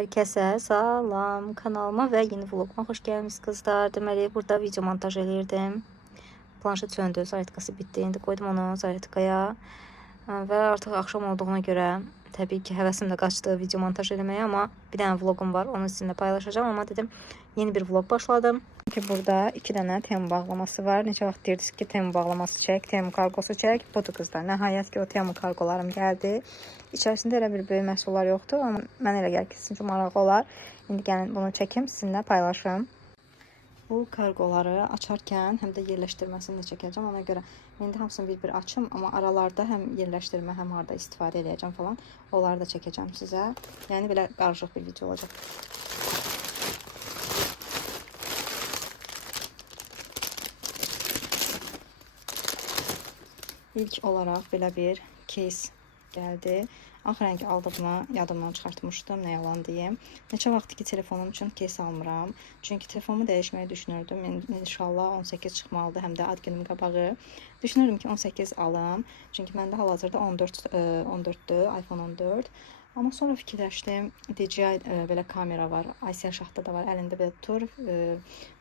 Herkese salam, kanalıma və yeni vloguma xoş gəlmişsiniz qızlar. Deməli, burada video montaj eləyirdim. Planşet söndü, zaryadkası bitdi. İndi qoydum onu zaryadkaya. Və artıq axşam olduğuna görə təbii ki, həvəsim də qaçdı video montaj eləməyə, amma bir dənə vlogum var, onu sizinlə paylaşacağım. Amma dedim, yeni bir vlog başladım. Çünki burada 2 dənə Temu bağlaması var. Neçə vaxt deyirdiniz ki, Temu bağlaması çək, Temu kargosu çək. Budur qızlar. Nəhayət ki, o Temu kargolarım gəldi. İçərisində elə bir böyük məhsullar yoxdur, amma mən elə gəlir ki, sizin üçün maraqlı olar. İndi gəlin bunu çəkim, sizinlə paylaşım. Bu kargoları açarkən həm də yerləşdirməsini də çəkəcəm. Ona görə indi hamısını bir-bir açım, amma aralarda həm yerləşdirmə, həm harda istifadə edəcəm falan. Onları da çəkəcəm sizə. Yəni belə qarışıq bir video olacaq. İlk olaraq belə bir case gəldi. Ağ rəngi aldığımı yadımdan çıxartmışdım, nə yalan deyim. Neçə vaxtdır ki, telefonum üçün case almıram. Çünki telefonumu dəyişməyi düşünürdüm. İnşallah 18 çıxmalıdır, həm də ad günüm qabağı. Düşünürdüm ki, 18 alım. Çünki məndə hal-hazırda 14'dür, iPhone 14. Amma sonra fikirləşdim, DJI belə kamera var, ICR şaxta da var, əlində belə tutur.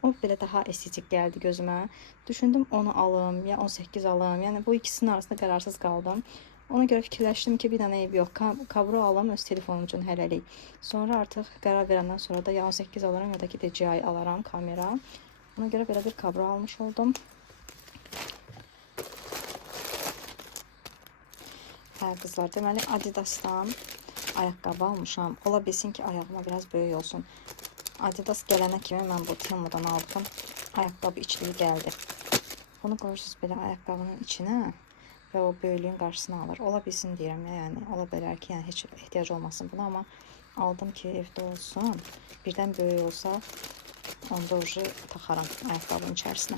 O belə daha estetik gəldi gözümə. Düşündüm onu alım, ya 18 alım. Yəni bu ikisinin arasında qərarsız qaldım. Ona görə fikirləşdim ki, bir dənə ev yox, kabro alım öz telefonum üçün hələlik. Sonra artıq qərar verəndən sonra da ya 18 alaram, ya da ki DJI alaram kamera. Ona görə belə bir kabro almış oldum. Hə qızlar, deməli Adidas'dan ayaqqabı almışam. Ola bilsin ki, ayağıma biraz böyük olsun. Adidas gələnə kimi mən bu Temu'dan aldım. Ayaqqabı içliyi gəldi. Bunu qoyursunuz belə ayaqqabının içinə və o böyüklüyün qarşısını alır. Ola bilsin deyirəm ya, yəni ola bilər ki, yəni heç ehtiyac olmasın buna, amma aldım ki, evdə olsun. Birdən böyük olsa, onda ucu taxaram ayaqqabının içərisinə.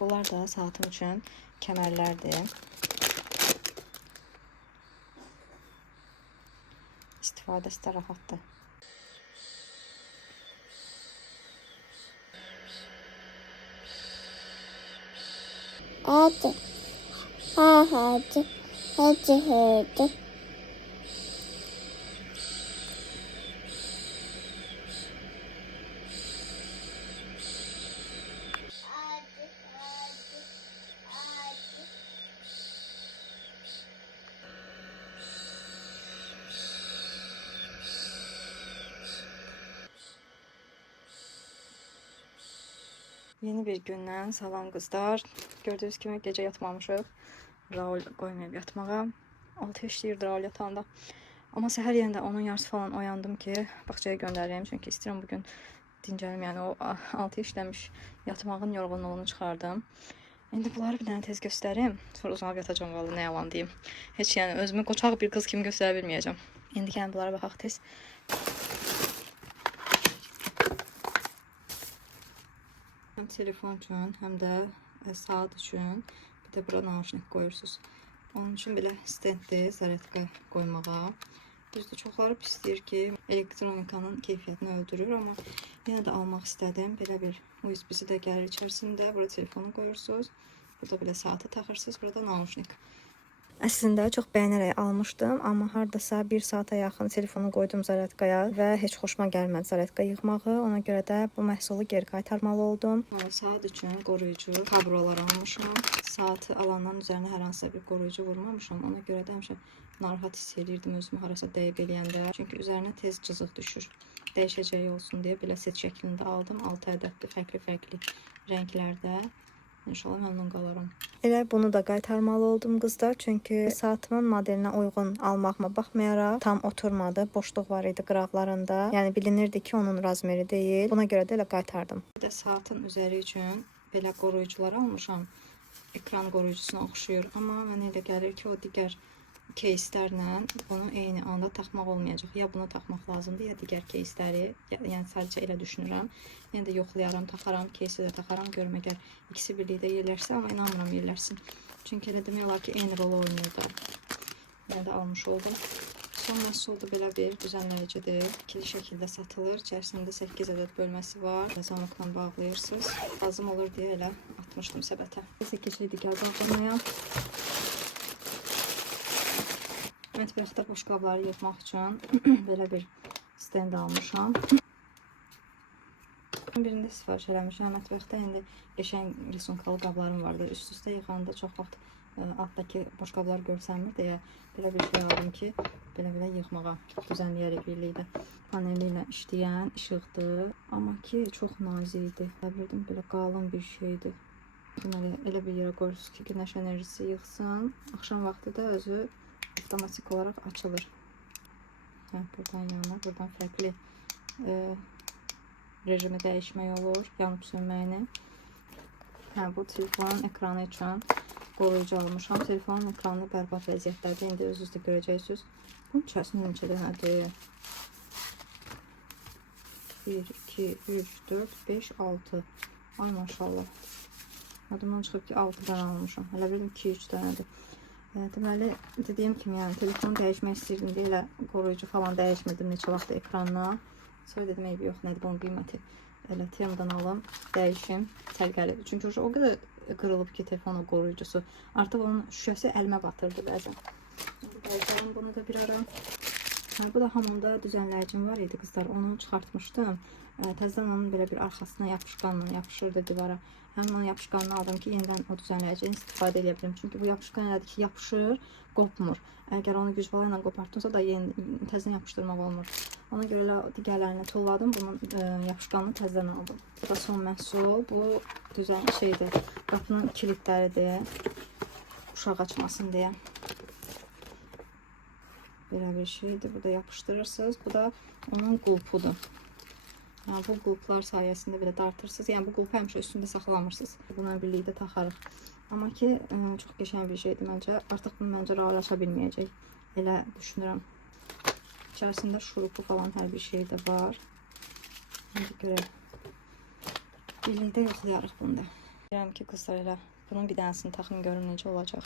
Bunlar da saatım üçün kəmərlərdir. İstifadəsi də rahatdır. Hadi. Hadi. Hadi. Yeni bir gündən salam qızlar. Gördüyünüz kimi gecə yatmamışıq. Raul qoymayıb yatmağa. 6 yaşlayırdı Raul yatağında. Amma səhər yenə də onun yarısı falan oyandım ki, bağçaya göndərəyim. Çünki istəyirəm bugün dincəlim. Yəni o 6 yaşlamış yatmağın yorğunluğunu çıxardım. İndi bunları bir dənə tez göstərim. Sonra uzanıb yatacağım vallahi, nə yalan deyim. Heç yəni özümü qoçaq bir qız kimi göstərə bilməyəcəm. İndi gəlin bunlara baxaq tez. Həm telefon üçün, həm də saat üçün bir də bura nauşnik qoyursunuz. Onun üçün belə stenddir, zaryadka qoymağa. Düzdür, çoxları pis deyir ki, elektronikanın keyfiyyətini öldürür, amma yenə də almaq istədim. Belə bir USB-si də gəlir içərisində. Burada telefonu qoyursunuz. Burada belə saatı taxırsınız. Burada nauşnik. Əslində çox bəyənərək almışdım, amma hardasa 1 saata yaxın telefonu qoydum zaryadkaya və heç xoşuma gəlmədi zaryadka yığmağı. Ona görə də bu məhsulu geri qaytarmalı oldum. Saat üçün qoruyucu kabrolar almışam. Saatı alandan üzərinə hər hansısa bir qoruyucu vurmamışam. Ona görə də həmişə narahat hiss edirdim özümü harasa dəyib eləyəndə. Çünki üzərinə tez cızıq düşür. Dəyişəcəyi olsun deyə belə set şəklində aldım. 6 ədəddir fərqli rənglərdə. İnşallah məmnun qalaram. Elə bunu da qaytarmalı oldum qızlar. Çünki saatımın modelinə uyğun almağıma baxmayaraq tam oturmadı. Boşluq var idi qıraqlarında. Yəni bilinirdi ki, onun razmeri deyil. Buna görə də elə qaytardım. Bir də saatın üzəri üçün belə qoruyucular almışam. Ekran qoruyucusuna oxşuyur. Amma mənə elə gəlir ki, o digər кейslərlə bunu eyni anda taxmaq olmayacaq. Ya bunu taxmaq lazımdır, ya digər keysləri. Yəni sadəcə elə düşünürəm. Yenə də yoxlayaram, taxaram, keysi də taxaram. Görüm əgər ikisi birlikdə yerlərsə, amma inanmıram yerlərsin. Çünki elə demək olar ki, eyni rol oynayır da. Mən də almış oldum. Son məhsul da belə bir düzənləyicidir. İkili şəkildə satılır. İçərisində 8 ədəd bölməsi var. Zamokla bağlayırsınız. Lazım olur deyə elə atmışdım səbətə. Keçək digər bağlamaya. Mətbəxdə boşqabları yığmaq üçün belə bir stend almışam. Birində sifariş eləmişəm. Mətbəxdə indi qəşəng risunkalı qablarım vardı. Üst-üstə yığanda çox vaxt altdakı boşqablar görsənmir deyə belə bir şey aldım ki, belə yığmağa düzənləyərək birlikdə. Paneli ilə işləyən işıqdır. Amma ki, çox nazik idi. Bilirdim, belə qalın bir şeydir. Deməli, elə bir yerə qoyursunuz ki, günəş enerjisi yığsın. Axşam vaxtı da özü avtomatik olaraq açılır. Buradan yana, buradan fərqli rejimi dəyişmək olur, yanıb sönməyini. Bu telefonun ekranı üçün qoruyucu almışam. Telefonun ekranı bərbad vəziyyətlərdə. İndi özünüz də görəcəksiniz. Bunun içərisində neçə dənədir? 1, 2, 3, 4, 5, 6. Ay maşallah. Adımdan çıxıb ki 6 dənə almışam. Hələ bildim 2-3 dənədir. Deməli, dediyim kimi, yəni telefonu dəyişmək istəyirdim deyə elə qoruyucu falan dəyişmirdim neçə vaxt ekranla. Sonra dedim, eybi yox, nədir bunun qiyməti? Elə Temadan alım, dəyişim, sərgəlidir. Çünki o qədər qırılıb ki, telefonun qoruyucusu. Artıq onun şüşəsi əlimə batırdı bəzən. Dəyişəlim bunu da bir ara. Bu da hamımda düzənləyicim var idi qızlar. Onu çıxartmışdım. Təzədən onun belə bir arxasına yapışqanla yapışırdı divara. Həmin onun yapışqanını aldım ki, yenidən o düzənləyicini istifadə edə bilim. Çünki bu yapışqan elədir ki, yapışır, qopmur. Əgər onu güc bala ilə qopartdınsa da təzədən yapışdırmaq olmur. Ona görə digərlərini tulladım. Bunun yapışqanını təzədən aldım. Bu da son məhsul. Bu düzən şeydir. Qapının kilitləridir. Uşaq açmasın deyə. Belə bir şeydir. Burada yapışdırırsınız. Bu da onun qulpudur. Yəni, bu qulplar sayəsində belə dartırsınız. Yəni, bu qulpu həmişə üstündə saxlamırsınız. Bununla birlikdə taxarıq. Amma ki, çox qəşəng bir şeydir məncə. Artıq bunu məncə reallaşa bilməyəcək. Elə düşünürəm. İçərisində şurupu falan hər bir şey də var. Şimdi görək. Birlikdə yoxlayarıq bunu da. Deyirəm ki, qızlar elə bunun bir dənəsini taxın görün necə olacaq.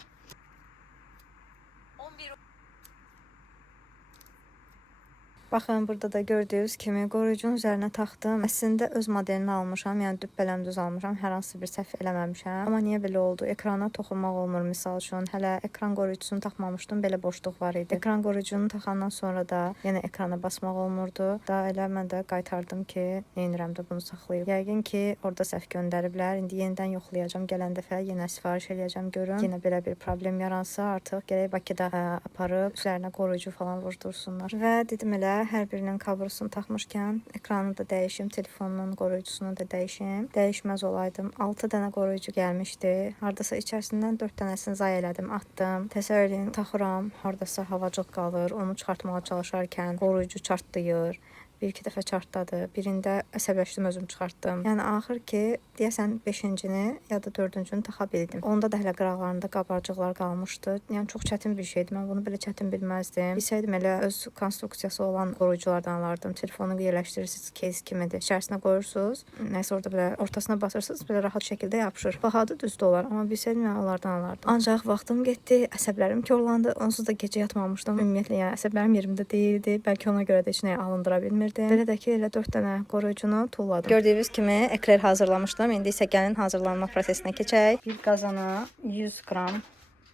Baxın, burada da gördüyünüz kimi qoruyucunun üzərinə taxdım. Əslində öz modelini almışam, yəni düppələm düz almışam, hər hansı bir səhv eləməmişəm. Amma niyə belə oldu? Ekrana toxunmaq olmur misal üçün. Hələ ekran qoruyucusunu taxmamışdım, belə boşluq var idi. Ekran qoruyucunu taxandan sonra da yenə ekrana basmaq olmurdu. Da elə mən də qaytardım ki, neynirəm də bunu saxlayıb. Yəqin ki, orada səhv göndəriblər. İndi yenidən yoxlayacağam. Gələn dəfə yenə sifariş eləyəcəm, görüm. Yenə belə bir problem yaransa, artıq gərək Bakıda aparıb üzərinə qoruyucu falan vurdursunlar. Və dedim elə hər birinin kablosunu taxmışkən ekranı da dəyişim, telefonun qoruyucusunu da dəyişim. Dəyişməz olaydım. 6 dənə qoruyucu gəlmişdi. Hardasa içərisindən 4 dənəsini zay elədim, atdım. Təsəvvür taxıram, hardasa havacıq qalır. Onu çıxartmağa çalışarkən qoruyucu çartlayır. Bir-iki dəfə çartladı. Birində əsəbləşdim, özüm çıxartdım. Yəni axır ki, deyəsən 5-cini ya da 4-cünü taxa bildim. Onda da hələ qıraqlarında qabarcıqlar qalmışdı. Yəni çox çətin bir şeydi. Mən bunu belə çətin bilməzdim. Bilsəydim elə öz konstruksiyası olan qoruyuculardan alardım. Telefonu yerləşdirirsiniz, case kimidir. İçərisinə qoyursunuz. Nəsə orada belə ortasına basırsınız, belə rahat şəkildə yapışır. Bahadır, düzdür olar. Amma bilsəydim mən onlardan alardım. Ancaq vaxtım getdi, əsəblərim korlandı. Onsuz da gecə yatmamışdım. Ümumiyyətlə, yəni əsəblərim yerimdə deyildi. Bəlkə ona görə də heç nəyə alındıra bilmirdim. Belə də ki, elə 4 dənə qoruyucunu tulladım. Gördüyünüz kimi ekler hazırlamışdım. İndi isə gəlin hazırlanma prosesinə keçək. Bir qazana 100 qram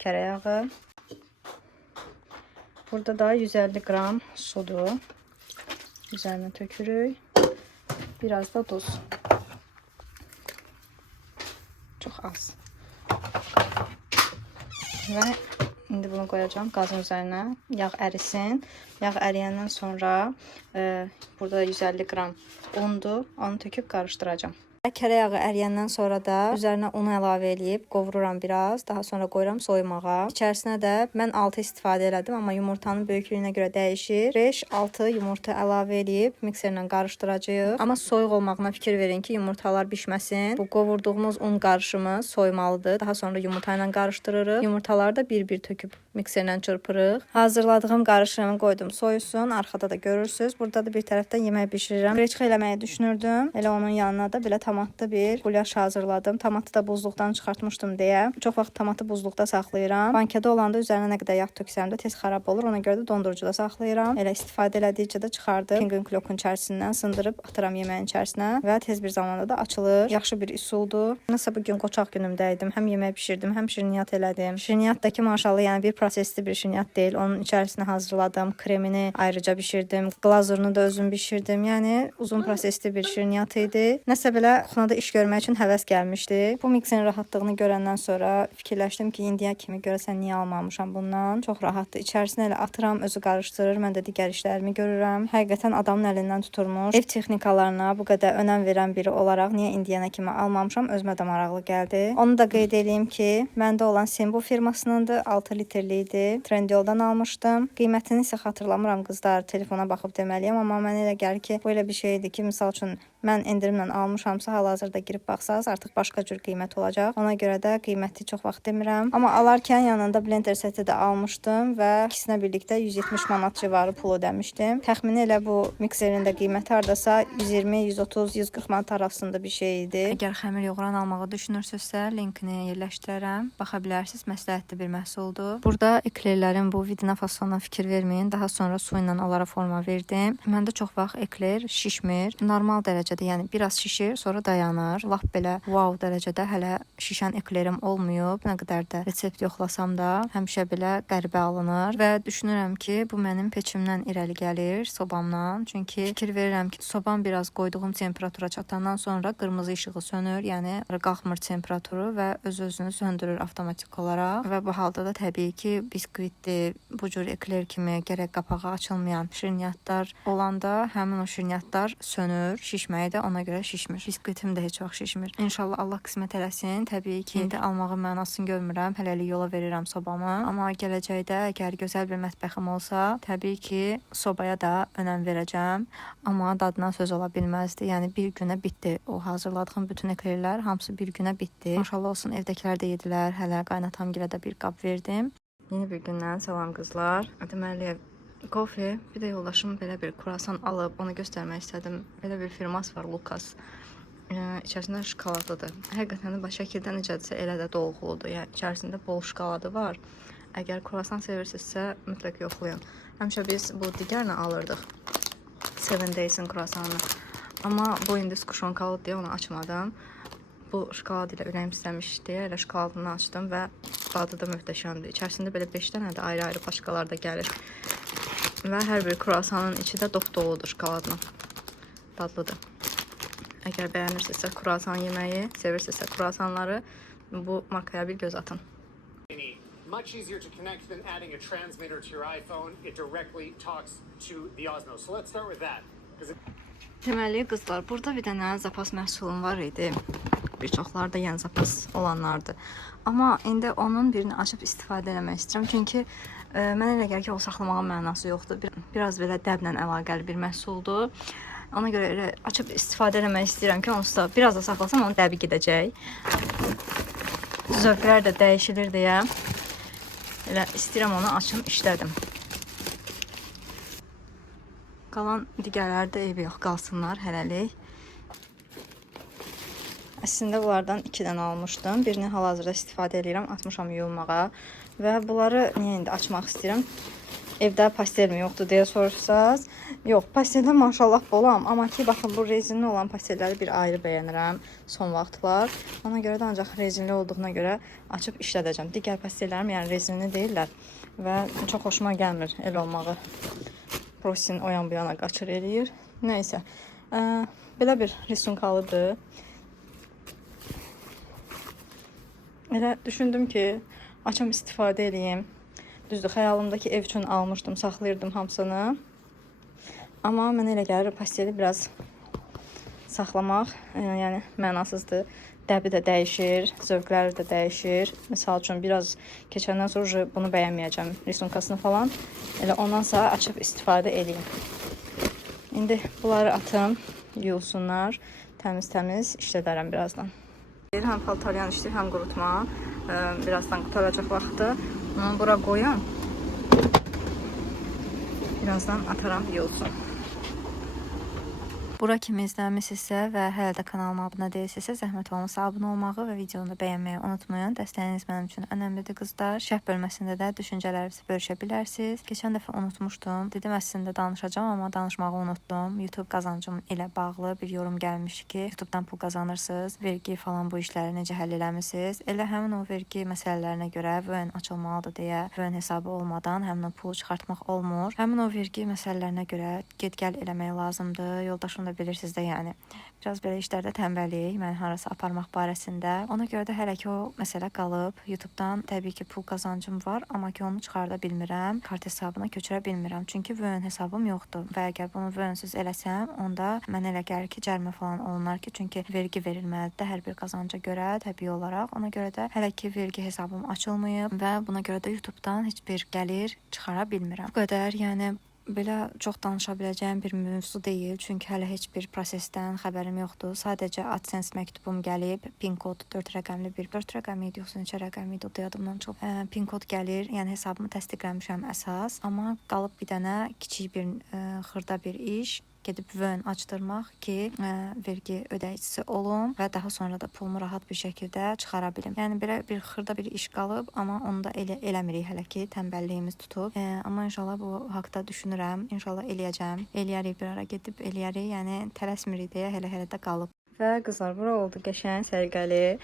kərə yağı. Burada da 150 qram sudur. Üzərinə tökürük. Biraz da duz. Çox az. Və indi bunu qoyacağım qazın üzərinə. Yağ ərisin. Yağ əriyəndən sonra burada 150 qram undur. Onu töküb qarışdıracağım. Kərə yağı əriyəndən sonra da üzərinə unu əlavə edib qovururam biraz. Daha sonra qoyuram soyumağa. İçərisinə də mən 6 istifadə elədim, amma yumurtanın böyüklüyünə görə dəyişir. 5-6 yumurta əlavə edib mikserlə qarışdıracağıq. Amma soyuq olmağına fikir verin ki, yumurtalar bişməsin. Bu qovurduğumuz un qarışımı soymalıdır. Daha sonra yumurta ilə qarışdırırıq. Yumurtaları da bir-bir töküb mikserlə çırpırıq. Hazırladığım qarışımı qoydum soyusun. Arxada da görürsüz. Burada da bir tərəfdən yemək bişirirəm. Reçka eləməyi düşünürdüm. Elə onun yanına da belə tam tomatlı bir qulyaş hazırladım. Tomatı da buzluqdan çıxartmışdım deyə. Çox vaxt tomatı buzluqda saxlayıram. Bankada olanda üzərinə nə qədər yağ töksəm də tez xarab olur. Ona görə də dondurucuda saxlayıram. Elə istifadə elədikcə də çıxardıb Penguin Clock'un içərisindən sındırıb atıram yeməyin içərisinə və tez bir zamanda da açılır. Yaxşı bir üsuldur. Nəsə bu gün qoçaq günümdə idim. Həm yemək bişirdim, həm şirniyyat elədim. Şirniyyatdakı maşallah yəni bir prosesli bir şirniyyat deyil. Onun içərisini hazırladım. Kremini ayrıca bişirdim. Glazurunu da özüm bişirdim. Yəni uzun prosesli bir şirniyyat idi. Nəsə belə kuxnada iş görmək üçün həvəs gəlmişdi. Bu mikserin rahatlığını görəndən sonra fikirləşdim ki, indiyə kimi görəsən niyə almamışam bundan. Çox rahatdır. İçərisinə elə atıram, özü qarışdırır. Mən də digər işlərimi görürəm. Həqiqətən adamın əlindən tuturmuş. Ev texnikalarına bu qədər önəm verən biri olaraq niyə indiyənə kimi almamışam, özümə də maraqlı gəldi. Onu da qeyd edeyim ki, məndə olan Sembo firmasınındır. 6 litrli idi. Trendyoldan almışdım. Qiymətini isə xatırlamıram qızlar. Telefona baxıb deməliyəm, amma mənə elə gəlir ki, bu elə bir şeydir ki, misal üçün mən endirimlə almışamsa, hal-hazırda girib baxsaz, artıq başqa cür qiymət olacaq. Ona görə də qiyməti çox vaxt demirəm. Amma alarkən yanında blender seti də almışdım və ikisinə birlikdə 170 manat civarı pul ödəmişdim. Təxmini elə bu mikserin də qiyməti hardasa 120, 130, 140 manat arasında bir şey idi. Əgər xəmir yoğuran almağı düşünürsünüzsə, linkini yerləşdirərəm. Baxa bilərsiniz, məsləhətli bir məhsuldur. Burada eklerlərin bu vidinə fasonuna fikir verməyin. Daha sonra su ilə onlara forma verdim. Məndə çox vaxt ekler şişmir. Normal dərəcədə, yəni biraz şişir, sonra dayanır. Lap belə wow dərəcədə hələ şişən eklerim olmayıb. Nə qədər də resept yoxlasam da həmişə belə qəribə alınır və düşünürəm ki, bu mənim peçimdən irəli gəlir, sobamdan. Çünki fikir verirəm ki, sobam biraz qoyduğum temperatura çatandan sonra qırmızı işığı sönür, yəni qalxmır temperaturu və öz-özünü söndürür avtomatik olaraq və bu halda da təbii ki, biskvitdir, bu cür ekler kimi gərək qapağı açılmayan şirniyyatlar olanda həmin o şirniyyatlar sönür, şişməyi də ona görə şişmir. Biskvitim də heç vaxt şişmir. İnşallah Allah qismət eləsin. Təbii ki, indi almağın mənasını görmürəm. Hələlik yola verirəm sobamı. Amma gələcəkdə əgər gözəl bir mətbəxim olsa, təbii ki, sobaya da önəm verəcəm. Amma dadına söz ola bilməzdi. Yəni bir günə bitdi. O hazırladığım bütün eklerlər hamısı bir günə bitdi. Maşallah olsun, evdəkilər də yedilər. Hələ qaynatamgilə də bir qab verdim. Yeni bir gündən salam qızlar. Deməli, kofe, bir də yoldaşım belə bir kruasan alıb onu göstərmək istədim. Belə bir firması var, Lucas. İçərisində şokoladlıdır. Həqiqətən də şəkildə necədirsə elə də dolğuludur. Yəni içərisində bol şokoladı var. Əgər kruasan sevirsinizsə mütləq yoxlayın. Həmişə biz bu digərlə alırdıq. 7 Days'in kruasanını. Amma bu indi skuşonkalı deyə onu açmadım. Bu şokolad ilə ürəyim istəmişdi. Elə şokoladını açdım və dadı da möhtəşəmdir. İçərisində belə 5 dənə də ayrı-ayrı başqalar da gəlir. Və hər bir kruasanın içi də dop-doludur şokoladla. Dadlıdır. Əgər bəyənirsinizsə kruasan yeməyi, sevirsinizsə kruasanları, bu markaya bir göz atın. Much easier to connect than adding a transmitter to your iPhone. It directly talks to the Osmo. So let's start with that. Deməli qızlar, burada bir dənə zapas məhsulum var idi. Bir çoxları da yəni zapas olanlardır. Amma indi onun birini açıb istifadə etmək istəyirəm. Çünki mənə elə gəlir ki, o saxlamağın mənası yoxdur. Biraz belə dəblə əlaqəli bir məhsuldur. Ona görə elə açıb istifadə etmək istəyirəm ki, onsuz da biraz da saxlasam onun dəbi gedəcək. Zövqlər də dəyişilir deyə elə istəyirəm onu açım, işlədim. Qalan digərləri də ev yox, qalsınlar hələlik. Əslində bunlardan 2 dənə almışdım. Birini hal-hazırda istifadə edirəm, atmışam yuyulmağa. Və bunları niyə indi açmaq istəyirəm? Evdə pastel mi yoxdur deyə soruşsaz. Yox, pasteldən maşallah bolam. Amma ki, baxın, bu rezinli olan pastelləri bir ayrı bəyənirəm son vaxtlar. Ona görə də ancaq rezinli olduğuna görə açıb işlədəcəm. Digər pastellərim yəni rezinli deyirlər. Və çox xoşuma gəlmir el olmağı. Prosin o yan bu yana qaçır eləyir. Nəysə, belə bir risunkalıdır. Elə düşündüm ki, açam istifadə edeyim. Düzdür, xəyalımdakı ev üçün almışdım, saxlayırdım hamısını. Amma mənə elə gəlir, pasteli biraz saxlamaq yəni mənasızdır. Dəbi də dəyişir, zövqləri də dəyişir. Məsəl üçün, biraz keçəndən sonra bunu bəyənməyəcəm, risunkasını falan. Elə ondan sonra açıb istifadə edeyim. İndi bunları atım, yuyulsunlar, təmiz-təmiz işlədərəm birazdan. Həm paltaryan işləyir, həm qurutma. Birazdan qutaracaq vaxtı. Onu bura qoyun. Birazdan ataram, yuyulsun. Bura kimi izləmisinizsə və hələ də kanalıma abunə deyilsinizsə, zəhmət olmasa abunə olmağı və videonu da bəyənməyi unutmayın. Dəstəyiniz mənim üçün önəmlidir qızlar. Şərh bölməsində də düşüncələrinizi bölüşə bilərsiniz. Keçən dəfə unutmuşdum. Dedim əslində danışacağam, amma danışmağı unutdum. YouTube qazancım ilə bağlı bir yorum gəlmiş ki, YouTube'dan pul qazanırsınız, vergi falan bu işləri necə həll eləmisiniz? Elə həmin o vergi məsələlərinə görə VN açılmalıdır deyə VN hesabı olmadan həmin o pulu çıxartmaq olmur. Həmin o vergi məsələlərinə görə get-gəl eləmək lazımdır. Yoldaşım da bilirsiniz də, yəni biraz belə işlərdə tənbəllik, mən harasa aparmaq barəsində. Ona görə də hələ ki o məsələ qalıb. YouTube'dan təbii ki pul qazancım var, amma ki onu çıxarda bilmirəm, kart hesabına köçürə bilmirəm. Çünki VN hesabım yoxdur və əgər bunu VN-siz eləsəm, onda mənə elə gəlir ki, cərimə falan olunar ki, çünki vergi verilməlidir hər bir qazanca görə təbii olaraq. Ona görə də hələ ki vergi hesabım açılmayıb və buna görə də YouTube'dan heç bir gəlir çıxara bilmirəm. Bu qədər, yəni belə çox danışa biləcəyim bir mövzu deyil, çünki hələ heç bir prosesdən xəbərim yoxdur. Sadəcə AdSense məktubum gəlib, PIN kod 4 rəqəmli 4 rəqəmi idi, yoxsa neçə rəqəmi idi, o da yadımdan çıxıb. PIN kod gəlir, yəni hesabımı təsdiqləmişəm əsas, amma qalıb bir dənə kiçik bir xırda bir iş. Gedib VN açdırmaq ki, vergi ödəyicisi olum və daha sonra da pulumu rahat bir şəkildə çıxara bilim. Yəni belə bir xırda bir iş qalıb, amma onu da eləmirik hələ ki, tənbəlliyimiz tutub. Amma inşallah bu haqda düşünürəm. İnşallah eləyəcəm. Eləyərik, bir ara gedib eləyərik. Yəni tələsmirik deyə hələ də qalıb. Və qızlar, bura oldu qəşəng, səliqəli.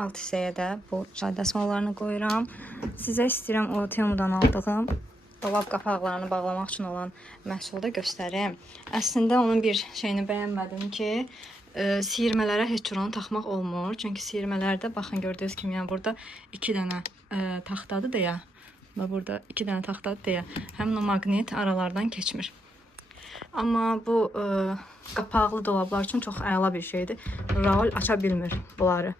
Alt hissəyə də bu çay dəsmallarını qoyuram. Sizə istəyirəm o Temudan aldığım dolab qapaqlarını bağlamaq üçün olan məhsulu da göstərim. Əslində onun bir şeyini bəyənmədim ki, siyirmələrə heç cür onu taxmaq olmur. Çünki siyirmələrdə baxın gördüyünüz kimi, yəni burada 2 dənə taxtadır deyə və burada 2 dənə taxtadır deyə həmin o maqnit aralardan keçmir. Amma bu qapaqlı dolablar üçün çox əla bir şeydir. Raul aça bilmir bunları.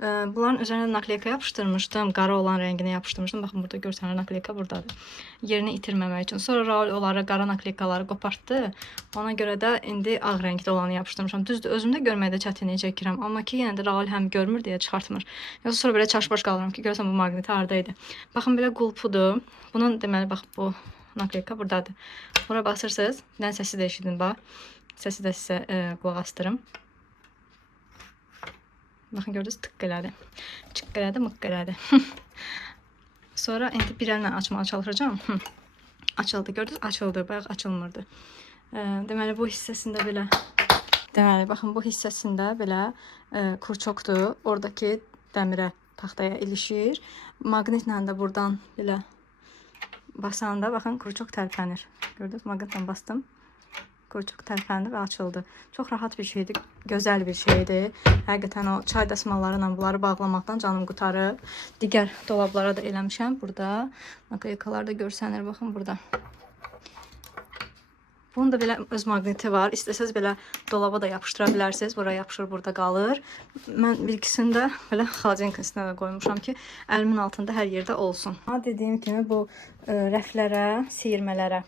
Bunların üzərinə nakleyka yapışdırmışdım. Qara olan rənginə yapışdırmışdım. Baxın, burada görsənir, nakleyka buradadır. Yerini itirməmək üçün. Sonra Raul onları, qara nakleykaları qopartdı. Ona görə də indi ağ rəngdə olanı yapışdırmışam. Düzdür, özümdə görməkdə çətinlik çəkirəm. Amma ki, yenə də Raul həm görmür deyə çıxartmır. Yoxsa sonra belə çaşbaş qalıram ki, görürsən bu maqnit haradaydı. Baxın, belə qulpudur. Bunun deməli, bax, bu nakleyka buradadır. Bura basırsınız. Bir dənə səsi də eşidin, bax. Səsi də sizə qulaq astırım. Baxın, gördünüz, tıqqı elədi. Çıqqı elədi, mıqqı elədi. Sonra indi bir əllə açmağa çalışacağım. Açıldı, gördünüz, açıldı. Bayaq açılmırdı. Deməli, bu hissəsində belə... Deməli, baxın, bu hissəsində belə kurçokdur. Oradakı dəmirə, taxtaya ilişir. Maqnitlə də buradan belə basanda, baxın, kurçok tərpənir. Gördünüz, maqnitlə bastım. Kurçok tərpəndi və açıldı. Çox rahat bir şeydir, gözəl bir şeydir. Həqiqətən o çay dəsmalları ilə bunları bağlamaqdan canım qutarıb. Digər dolablara da eləmişəm. Burada nakleykalar da görsənir, baxın burada. Bunun da belə öz maqniti var. İstəsəz belə dolaba da yapışdıra bilərsiniz. Buraya yapışır, burada qalır. Mən bir ikisini də belə xaladenkın üstünə də qoymuşam ki, əlimin altında hər yerdə olsun. Dediyim kimi bu rəflərə, siyirmələrə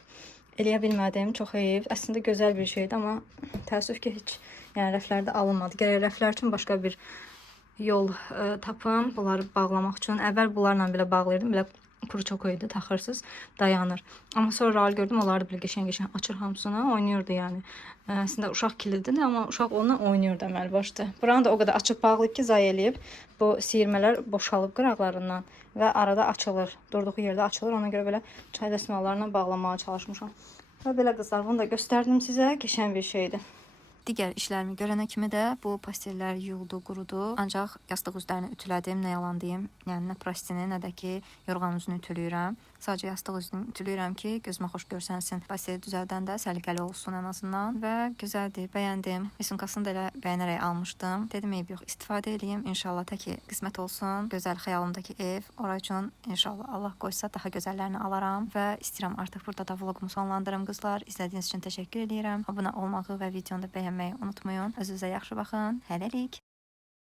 eləyə bilmədim. Çox heyif. Əslində gözəl bir şeydir, amma təəssüf ki, heç yəni rəflərdə alınmadı. Gərək rəflər üçün başqa bir yol tapım. Bunları bağlamaq üçün. Əvvəl bunlarla belə bağlayırdım. Belə kurçok idi, taxırsız, dayanır. Amma sonra Raul gördüm, onları da belə qəşəng-qəşəng açır hamısına, oynayırdı yəni. Əslində uşaq kiliddir, amma uşaq onunla oynayırdı əməl başda. Buranı da o qədər açıq bağlayıb ki, zay eləyib. Bu siyirmələr boşalıb qıraqlarından və arada açılır. Durduğu yerdə açılır. Ona görə belə çay dəsmallarla bağlamağa çalışmışam. Və belə qızlar, bunu da göstərdim sizə. Qəşəng bir şeydir. Digər işlərimi görənə kimi də bu pastellər yuyuldu, qurudu. Ancaq yastıq üzlərini ütülədim, nə yalan deyim. Yəni nə prostini, nə də ki, yorğan üzünü ütülüyürəm. Sadəcə yastıq üzünü ütülüyürəm ki, gözümə xoş görsənsin. Pasteli düzəldən də səliqəli olsun ən azından. Və gözəldir, bəyəndim. Risimkasını da elə bəyənərək almışdım. Dedim, eyb yox, istifadə edeyim. İnşallah təki qismət olsun. Gözəl xəyalımdakı ev. Ora üçün inşallah Allah qoysa daha gözəllərini alaram. Və istəyirəm artıq burada da vlogumu sonlandırım qızlar. İzlədiyiniz üçün təşəkkür edirəm. Abunə olmağı və videonu da bəyənməyi unutmayın. Özünüzə yaxşı baxın. Hələlik.